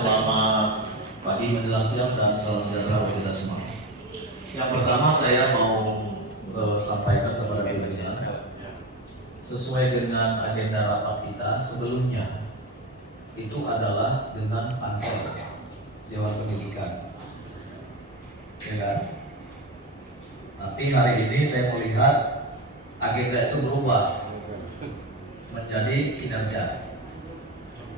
Selamat pagi menjelang siang dan salam sejahtera bagi kita semua. Yang pertama saya mau sampaikan kepada pimpinan sesuai dengan agenda rapat kita sebelumnya itu adalah dengan pansel Dewan Pendidikan, ya kan? Tapi hari ini saya melihat agenda itu berubah menjadi kinerja.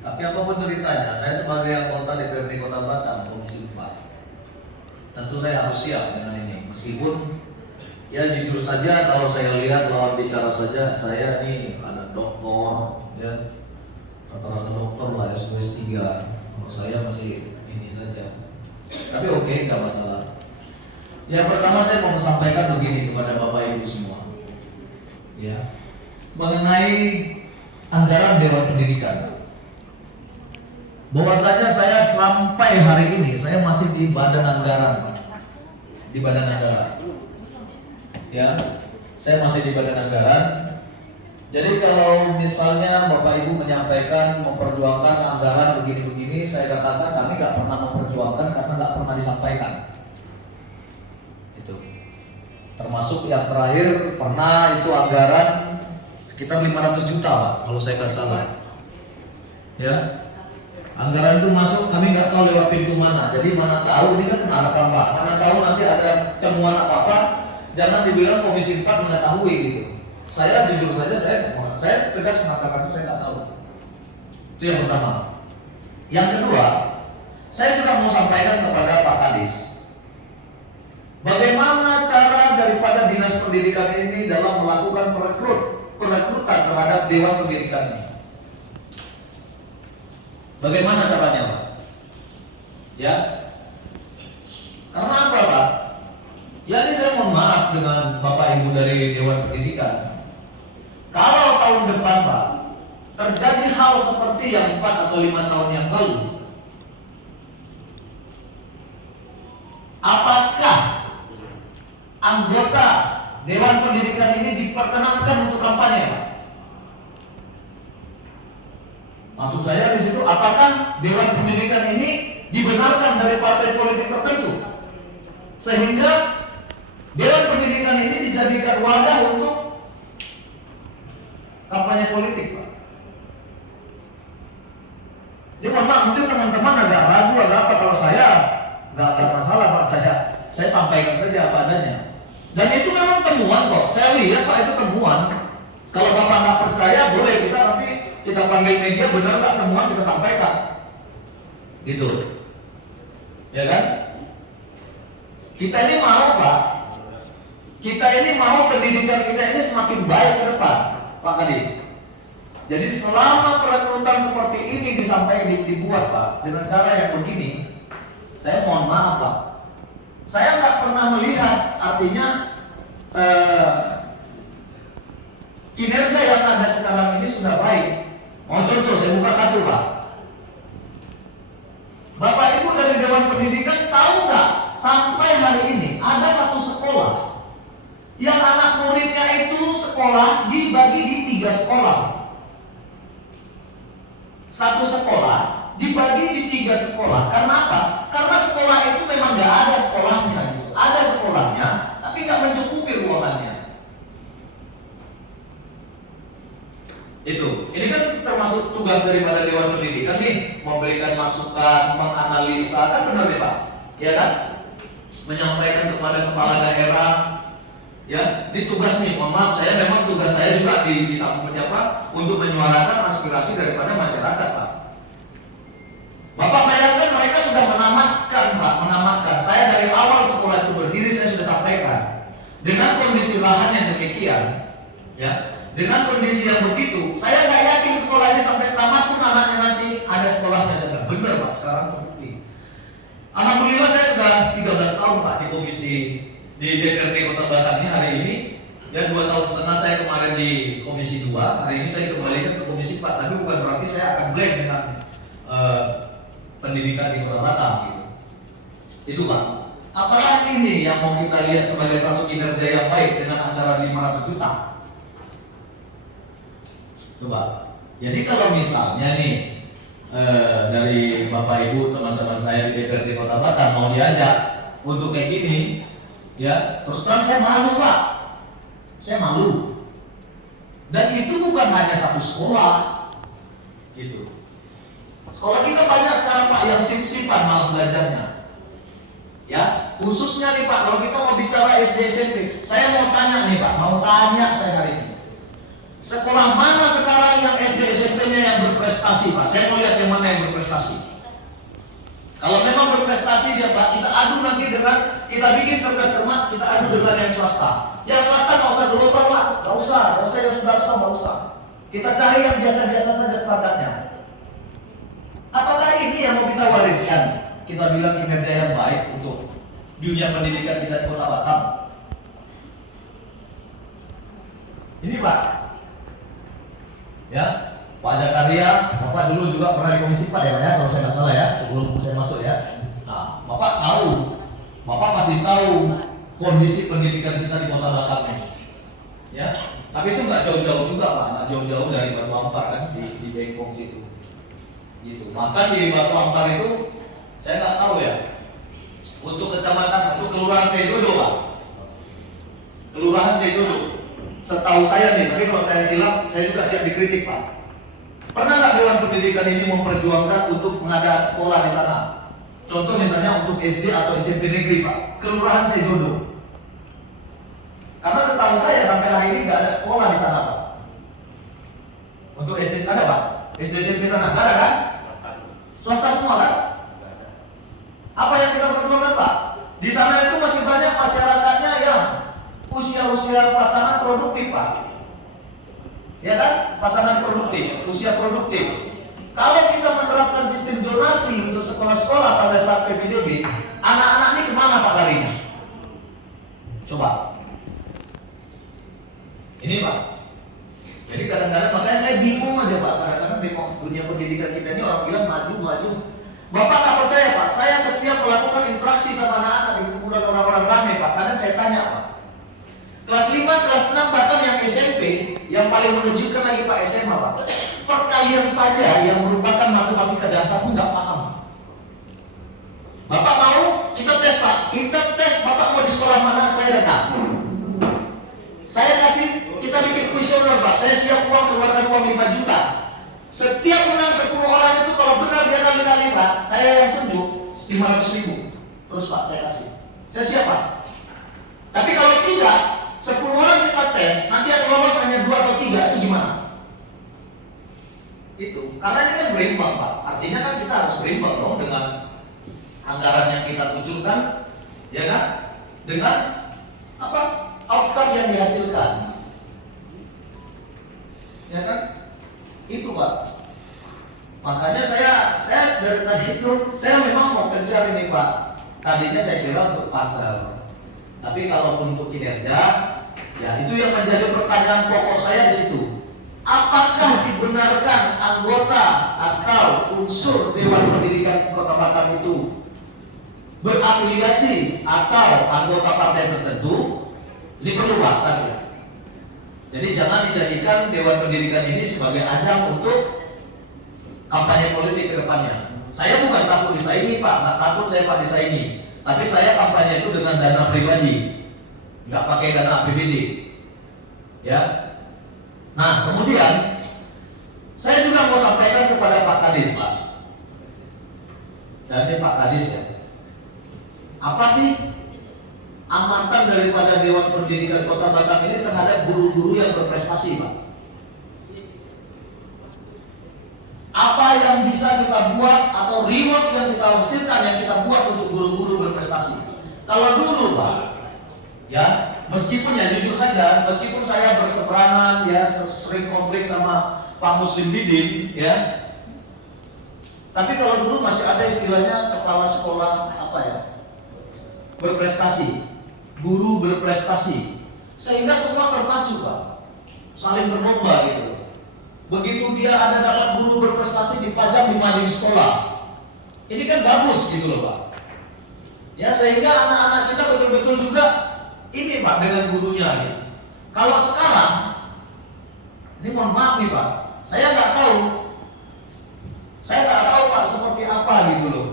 Tapi apapun ceritanya, saya sebagai anggota DPRD Kota Batam Komisi 4 tentu saya harus siap dengan ini. Meskipun ya jujur saja kalau saya lihat lawan bicara saja, saya ini ada doktor, ya rata-rata dokter lah, S2 S3. Kalau saya masih ini saja. Tapi oke, nggak masalah. Yang pertama saya mau sampaikan begini kepada Bapak Ibu semua, ya, mengenai anggaran Dewan Pendidikan. Bahwasanya saya sampai hari ini saya masih di badan anggaran, di badan anggaran. Ya, saya masih di badan anggaran. Jadi kalau misalnya Bapak Ibu menyampaikan memperjuangkan anggaran begini-begini, saya katakan kami nggak pernah memperjuangkan karena nggak pernah disampaikan. Itu. Termasuk yang terakhir pernah itu anggaran sekitar 500 juta Pak, kalau saya nggak salah. Ya. Anggaran itu masuk, kami nggak tahu lewat pintu mana. Jadi mana tahu, ini kan kena rekam Pak. Mana tahu nanti ada temuan apa-apa, jangan dibilang Komisi 4 mengetahui gitu. Saya jujur saja, saya tegas mengatakan itu saya nggak tahu. Itu yang pertama. Yang kedua, saya juga mau sampaikan kepada Pak Kadis, bagaimana cara daripada Dinas Pendidikan ini dalam melakukan perekrutan terhadap Dewan Pendidikan ini. Bagaimana caranya Pak? Ya, karena apa Pak? Ya ini saya mohon maaf dengan Bapak Ibu dari Dewan Pendidikan. Kalau tahun depan Pak terjadi hal seperti yang 4 atau 5 tahun yang lalu, apakah anggota Dewan Pendidikan ini diperkenankan untuk kampanye Pak? Maksud saya di situ, apakah Dewan Pendidikan ini dibenarkan dari partai politik tertentu sehingga Dewan Pendidikan ini dijadikan wadah untuk kampanye politik, Pak? Jadi mohon maaf, mungkin teman-teman agak ragu, agak apa. Kalau saya nggak ada masalah Pak, saya sampaikan saja apa adanya. Dan itu memang temuan kok. Saya lihat Pak itu temuan. Kalau Bapak nggak percaya, boleh kita panggil media, benar nggak temuan kita sampaikan, gitu, ya kan? Kita ini mau Pak, kita ini mau pendidikan kita ini semakin baik ke depan, Pak Kadis. Jadi selama perekrutan seperti ini disampaikan dibuat Pak dengan cara yang begini, saya mohon maaf Pak, saya nggak pernah melihat artinya kinerja yang ada sekarang ini sudah baik. Mau contoh, saya buka satu Pak. Bapak Ibu dari Dewan Pendidikan tahu nggak, sampai hari ini ada satu sekolah yang anak muridnya itu sekolah dibagi di 3 sekolah. Satu sekolah dibagi di 3 sekolah. Karena apa? Karena sekolah itu memang nggak ada sekolahnya gitu. Ada sekolahnya, tapi nggak mencukupi ruangannya. Itu, ini kan termasuk tugas daripada Dewan Pendidikan nih, memberikan masukan, menganalisa, kan benar ya Pak? Ya kan? Menyampaikan kepada kepala daerah, ya, ini tugas nih, mohon maaf, saya memang tugas saya juga di sampingnya Pak, untuk menyuarakan aspirasi daripada masyarakat Pak. Bapak bayangkan mereka sudah menamatkan Pak, menamatkan. Saya dari awal sekolah itu berdiri, saya sudah sampaikan. Dengan kondisi lahan yang demikian, ya, dengan kondisi yang begitu, saya nggak yakin sekolah ini sampai tamat pun anaknya nanti ada sekolahnya saja. Benar Pak, sekarang terbukti. Alhamdulillah saya sudah 13 tahun Pak di komisi di DPRD Kota Batam ini hari ini. Ya 2,5 tahun saya kemarin di komisi 2, hari ini saya kembalikan ke komisi 4. Tapi bukan berarti saya akan blank dengan pendidikan di Kota Batam gitu. Itu Pak. Apalagi ini yang mau kita lihat sebagai satu kinerja yang baik dengan anggaran 500 juta. Coba. Jadi kalau misalnya nih dari Bapak Ibu teman-teman saya di DPRD Kota Batam mau diajak untuk kayak gini, ya terus terang saya malu Pak, saya malu. Dan itu bukan hanya satu sekolah, gitu. Sekolah kita banyak sekarang Pak yang sip-sipan malah belajarnya, ya khususnya nih Pak kalau kita mau bicara SD SMP, saya mau tanya nih Pak, mau tanya saya hari ini. Sekolah mana sekarang yang SD SMP-nya yang berprestasi Pak? Saya mau lihat yang mana yang berprestasi. Kalau memang berprestasi dia Pak, kita adu nanti dengan, kita bikin cerdas cermat, kita adu dengan yang swasta. Yang swasta nggak usah dulu Pak, nggak usah yang swasta nggak usah. Kita cari yang biasa-biasa saja standarnya. Apakah ini yang mau kita wariskan? Kita bilang kinerja yang baik untuk dunia pendidikan kita di Kota Batam. Ini Pak. Ya, Pak Jakaria, Bapak dulu juga pernah di Komisi 4 ya Pak ya, kalau saya nggak salah ya, sebelum saya masuk ya. Nah, Bapak tahu, Bapak pasti tahu kondisi pendidikan kita di Kota Batam ini. Ya, tapi itu nggak jauh-jauh juga Pak, nggak jauh-jauh dari Batu Ampar kan di Bengkong situ. Gitu. Bahkan di Batu Ampar itu saya nggak tahu ya. Untuk kecamatan, untuk kelurahan Sejodo Pak. Kelurahan Sejodo. Setahu saya nih, tapi kalau saya silap, saya juga siap dikritik Pak. Pernah nggak Dewan Pendidikan ini memperjuangkan untuk pengadaan sekolah di sana? Contoh misalnya untuk SD atau SMP negeri Pak, Kelurahan Sejodo. Karena setahu saya sampai hari ini nggak ada sekolah di sana Pak. Untuk SD ada Pak? SD SMP sana nggak ada kan? Swasta semua kan? Apa yang kita perjuangkan Pak? Di sana itu masih banyak masyarakatnya yang usia pasangan produktif Pak, ya kan? Pasangan produktif, usia produktif. Kalau kita menerapkan sistem zonasi untuk sekolah-sekolah pada saat PPDB, anak-anak ini kemana Pak larinya? Coba. Ini Pak. Jadi kadang-kadang makanya saya bingung aja Pak. Kadang-kadang di dunia pendidikan kita ini orang bilang maju. Bapak nggak percaya Pak? Saya setiap melakukan interaksi sama anak-anak di kumpulan orang-orang ramai Pak. Kadang saya tanya Pak. Kelas 5, kelas 6, bahkan yang SMP, yang paling menunjukkan lagi Pak SMA Pak. Perkalian saja yang merupakan matematika dasar pun nggak paham. Bapak mau kita tes Pak, kita tes Bapak mau di sekolah mana saya datang. Saya kasih, kita bikin kuesioner Pak, saya siap keluarkan uang 5 juta. Setiap menang 10 orang itu kalau benar dia kali-kali Pak, saya yang tunjuk 500.000. Terus Pak saya kasih, saya siap Pak. Tapi kalau tidak, 10 orang kita tes, nanti yang lolos hanya 2 atau 3, itu gimana? Itu, karena ini kan berimbang Pak. Artinya kan kita harus berimbang dong dengan anggaran yang kita kucurkan, ya kan? Dengan apa? Outcome yang dihasilkan. Ya kan? Itu Pak. Makanya saya dari tadi itu, saya memang mau kejar ini Pak. Tadinya saya kira untuk pansel. Tapi kalau untuk kinerja, ya itu yang menjadi pertanyaan pokok saya di situ. Apakah dibenarkan anggota atau unsur Dewan Pendidikan Kota Batam itu berafiliasi atau anggota partai tertentu? Ini perlu Pak saya. Jadi jangan dijadikan Dewan Pendidikan ini sebagai ajang untuk kampanye politik ke depannya. Saya bukan takut disaingi Pak, nggak takut saya Pak disaingi. Tapi saya kampanye itu dengan dana pribadi, nggak pakai dana APBD, ya. Nah kemudian saya juga mau sampaikan kepada Pak Kadis Pak, dan ini Pak Kadis ya, apa sih amatan daripada Dewan Pendidikan Kota Batam ini terhadap guru-guru yang berprestasi Pak? Apa yang bisa kita buat atau reward yang kita hasilkan yang kita buat untuk guru-guru berprestasi? Kalau dulu Pak, ya meskipun ya jujur saja, meskipun saya berseberangan ya sering konflik sama Pak Muslim Bidin ya, tapi kalau dulu masih ada istilahnya kepala sekolah apa ya, berprestasi, guru berprestasi, sehingga semua terpacu Pak, saling berlomba gitu. Begitu dia ada dapat guru berprestasi dipajang di mading sekolah, ini kan bagus gitu loh Pak. Ya sehingga anak-anak kita betul-betul juga ini Pak dengan gurunya gitu. Kalau sekarang, ini mohon maaf nih Pak, saya nggak tahu Saya nggak tahu Pak seperti apa gitu loh.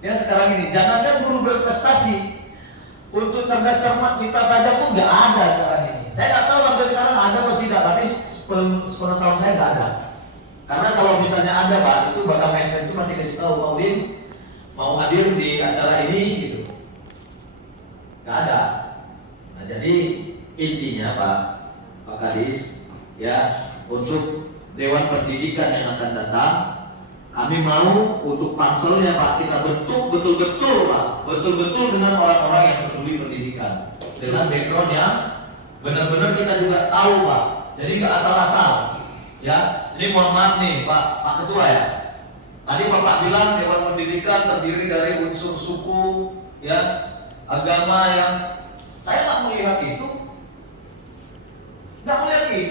Ya sekarang ini, jangankan guru berprestasi, untuk cerdas cermat kita saja pun nggak ada sekarang ini. Saya nggak tahu sampai sekarang ada atau tidak, tapi sepengetahuan saya nggak ada. Karena kalau misalnya ada Pak, itu Batam FM itu pasti kasih tahu Pak Udin mau hadir di acara ini gitu. Nggak ada. Nah jadi intinya Pak Kadis, ya untuk Dewan Pendidikan yang akan datang, kami mau untuk panselnya Pak, kita bentuk betul-betul Pak, betul-betul dengan orang-orang yang peduli pendidikan, dengan background yang benar-benar kita juga tahu Pak. Jadi nggak asal-asal, ya. Ini mohon maaf nih Pak Ketua ya. Tadi Bapak bilang Dewan Pendidikan terdiri dari unsur suku, ya, agama yang saya nggak melihat itu,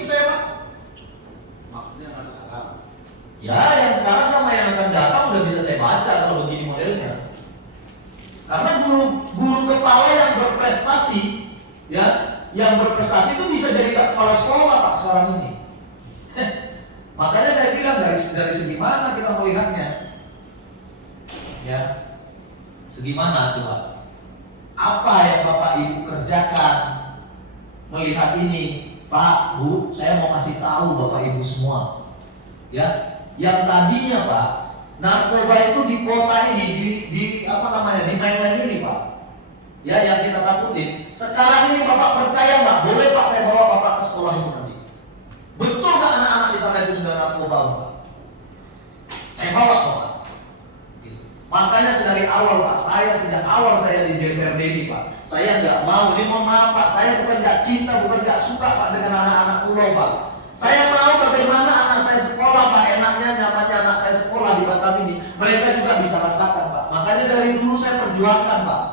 saya Pak. Maksudnya harus salah. Ya, yang sekarang sama yang akan datang udah bisa saya baca kalau begini modelnya. Karena guru kepala yang berprestasi, ya, yang berprestasi itu bisa jadi kepala sekolah Pak sekarang ini. Makanya saya bilang dari segi mana kita melihatnya, ya, segi mana coba? Apa yang Bapak Ibu kerjakan melihat ini, Pak Bu? Saya mau kasih tahu Bapak Ibu semua, ya. Yang tadinya Pak, narkoba itu di kota ini, di mainland ini Pak, ya, yang kita takutin. Sekarang ini Bapak percaya nggak? Boleh Pak saya bawa Bapak ke sekolah itu nanti. Betul nggak anak-anak di sana itu sudah narkoba Pak? Saya bawa Pak. Gitu. Makanya sedari awal Pak, sejak awal saya di DPRD ini Pak, saya nggak mau. Ini mohon maaf Pak, saya bukan nggak cinta, bukan nggak suka Pak dengan anak-anak pulau Pak. Saya mau bagaimana anak saya sekolah Pak, enaknya nyamannya anak saya sekolah di Batam ini, mereka juga bisa rasakan Pak. Makanya dari dulu saya perjuangkan Pak.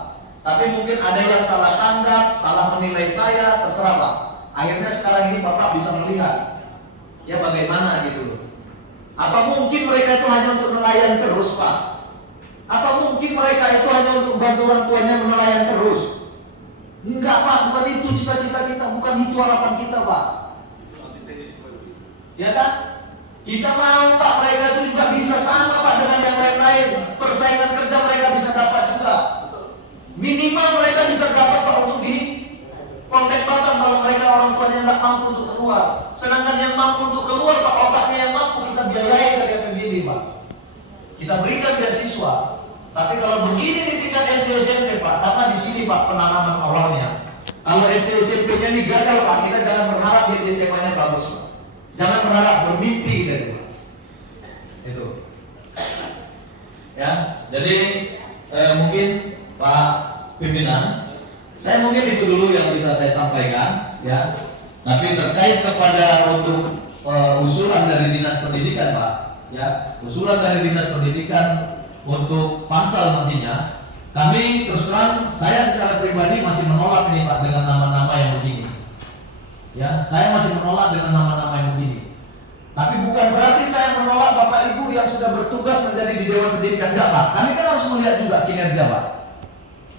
Tapi mungkin ada yang salah tanggap, salah menilai saya, terserah Pak. Akhirnya sekarang ini Bapak bisa melihat, ya bagaimana gitu loh. Apa mungkin mereka itu hanya untuk nelayan terus Pak? Apa mungkin mereka itu hanya untuk bantu orang tuanya nelayan terus? Enggak Pak, bukan itu cita-cita kita, bukan itu harapan kita Pak. Ya kan? Kita mau Pak mereka itu juga bisa sama Pak dengan yang lain-lain. Persaingan kerja mereka bisa dapat juga. Minimal mereka bisa dapat Pak untuk di kontak Batam kalau mereka orang tuanya nggak mampu untuk keluar. Sedangkan yang mampu untuk keluar Pak, otaknya yang mampu kita biayai dari APBD Pak. Kita berikan beasiswa. Tapi kalau begini di tingkat SD SMP Pak, karena di sini Pak penanaman awalnya. Kalau SD SMP-nya ini gagal Pak, kita jangan berharap di SMA-nya bagus Pak. Jangan berharap, bermimpi gitu. Itu. Ya, jadi mungkin Pak pimpinan, saya mungkin itu dulu yang bisa saya sampaikan, ya. Tapi terkait kepada untuk usulan dari Dinas Pendidikan Pak, ya, usulan dari Dinas Pendidikan untuk pansel nantinya, kami terus terang saya secara pribadi masih menolak nih Pak dengan nama-nama yang begini. Ya, saya masih menolak dengan nama-nama yang begini. Tapi bukan berarti saya menolak Bapak Ibu yang sudah bertugas menjadi di Dewan Pendidikan. Enggak Pak, kami kan harus melihat juga kinerja Pak.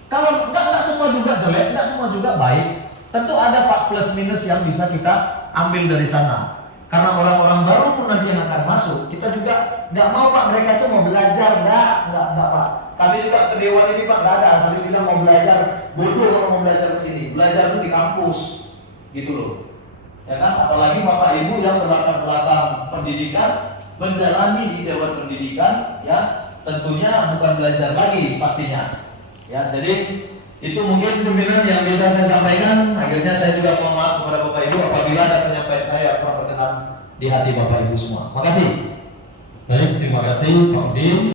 Kalau enggak semua juga jelek, enggak semua juga baik. Tentu ada Pak plus minus yang bisa kita ambil dari sana. Karena orang-orang baru pun nanti yang akan masuk. Kita juga enggak mau Pak mereka itu mau belajar, enggak Pak. Kami juga ke Dewan ini Pak enggak ada asal bilang mau belajar, bodoh kalau mau belajar ke sini. Belajar itu di kampus. Gitu loh. Ya kan, apalagi Bapak Ibu yang berlatar belakang pendidikan menjalani di Dewan Pendidikan, ya tentunya bukan belajar lagi pastinya. Ya, jadi itu mungkin pimpinan yang bisa saya sampaikan. Akhirnya saya juga mohon maaf kepada Bapak Ibu apabila ada penyampaian saya kurang berkenan di hati Bapak Ibu semua. Makasih. Baik, terima kasih Pak Udin.